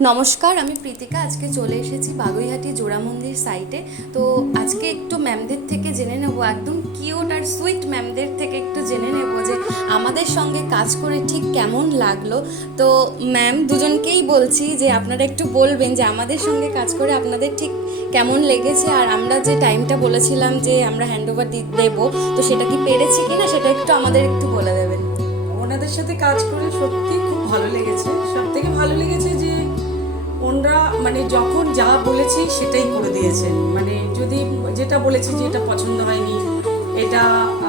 নমস্কার, আমি প্রীতিকা। আজকে চলে এসেছি বাগুইহাটি জোড়া মন্দির সাইটে। তো আজকে একটু ম্যামদের থেকে জেনে নেব, একদম কিউট আর সুইট ম্যামদের থেকে একটু জেনে নেব যে আমাদের সঙ্গে কাজ করে ঠিক কেমন লাগলো। তো ম্যাম দুজনকেই বলছি যে আপনারা একটু বলবেন যে আমাদের সঙ্গে কাজ করে আপনাদের ঠিক কেমন লেগেছে, আর আমরা যে টাইমটা বলেছিলাম যে আমরা হ্যান্ডওভার দেবো, তো সেটা কি পেরেছি কিনা সেটা একটু আমাদের একটু বলে দেবেন। ওনাদের সাথে কাজ করে সত্যি খুব ভালো লেগেছে। সব থেকে ভালো লেগেছে যে ওনরা মানে যখন যা বলেছি সেটাই করে দিয়েছেন। মানে যদি যেটা বলেছি যে এটা পছন্দ হয়নি, এটা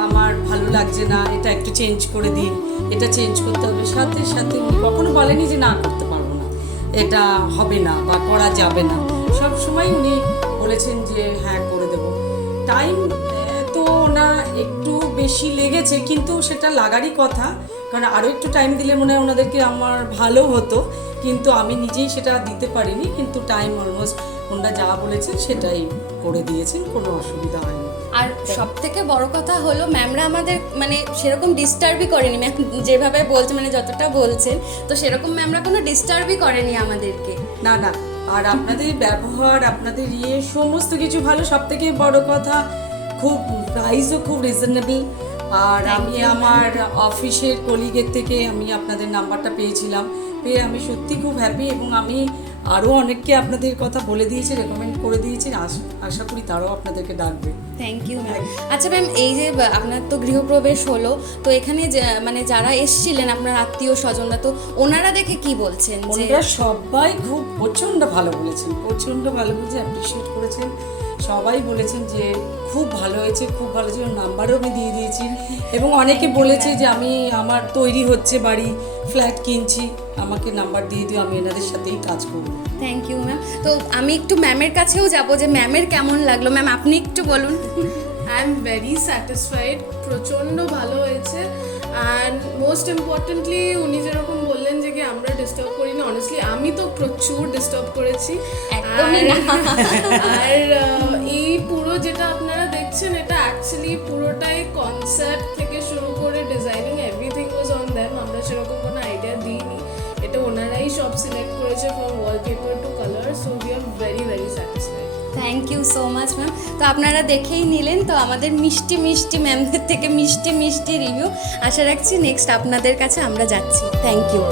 আমার ভালো লাগছে না, এটা একটু চেঞ্জ করে দিন, এটা চেঞ্জ করতে হবে, সাথে সাথে উনি কখনো বলেনি যে না করতে পারবো না, এটা হবে না বা করা যাবে না। সব সময় উনি বলেছেন যে হ্যাঁ করে দেবো। টাইম তো ওনার একটু বেশি লেগেছে, কিন্তু সেটা লাগারই কথা, কারণ আরও একটু টাইম দিলে মনে হয় ওনাদেরকে আমার ভালো হতো, কিন্তু আমি নিজেই সেটা দিতে পারিনি। কিন্তু টাইম অলমোস্ট ওনারা যা বলেছেন সেটাই করে দিয়েছেন, কোনো অসুবিধা হয়নি। আর সব থেকে বড় কথা হলো ম্যামরা আমাদের মানে সেরকম ডিস্টার্বই করেনি। ম্যাম যেভাবে বলছে মানে যতটা বলছেন, তো সেরকম ম্যামরা কোনো ডিস্টার্বই করেনি আমাদেরকে। না না, আর আপনাদের ব্যবহার, আপনাদের সমস্ত কিছু ভালো। সব থেকে বড় কথা খুব প্রাইসও খুব রিজনেবল। আর আমি আমার অফিসের কলিগের থেকে আমি আপনাদের নাম্বারটা পেয়েছিলাম, পেয়ে আমি সত্যি খুব হ্যাপি। এবং আমি আরও অনেককে আপনাদের কথা বলে দিয়েছি, রেকমেন্ড করে দিয়েছি। আশা করি তারাও আপনাদেরকে ডাকবে। Thank you ma'am. আচ্ছা ম্যাম, এই যে আপনার তো গৃহপ্রবেশ হলো, তো এখানে মানে যারা এসছিলেন আপনার আত্মীয় স্বজনরা, তো ওনারা দেখে কি বলছেন? ওনারা সবাই খুব প্রচণ্ড ভালো বলেছেন, প্রচণ্ড ভালো বলেছে, অ্যাপ্রিসিয়েট করেছেন। সবাই বলেছেন যে খুব ভালো হয়েছে, খুব ভালো হয়েছে। নাম্বারও আমি দিয়ে দিয়েছি। এবং অনেকে বলেছে যে আমি আমার তৈরি হচ্ছে বাড়ি, ফ্ল্যাট কিনছি, আমাকে নাম্বার দিয়ে দিও, আমি এনাদের সাথেই কাজ করব। Thank you ma'am. তো আমি একটু ম্যামের কাছেও যাব যে ম্যামের কেমন লাগলো। ম্যাম আপনি একটু বলুন। আই এম ভেরি স্যাটিসফাইড, প্রচণ্ড ভালো হয়েছে। অ্যান্ড মোস্ট ইম্পর্টেন্টলি উনি যেরকম বললেন যে কি আমরা ডিস্টার্ব করিনি, অনেস্টলি আমি তো প্রচুর ডিস্টার্ব করেছি। একদমই না। আর এই পুরো যেটা আপনারা দেখছেন, এটা অ্যাকচুয়ালি পুরোটাই কনসেপ্ট থেকে শুরু করে designing everything was on them. আমরা সেরকম কোনো আইডিয়া দিইনি, এটা ওনারাই সব সিলেক্ট করেছে from wallpaper to colour. So we are very very satisfied. Thank you so much ma'am. তো আপনারা দেখেই নিলেন তো আমাদের মিষ্টি মিষ্টি ম্যামদের থেকে মিষ্টি মিষ্টি রিভিউ। আশা রাখছি নেক্সট আপনাদের কাছে আমরা যাচ্ছি। Thank you.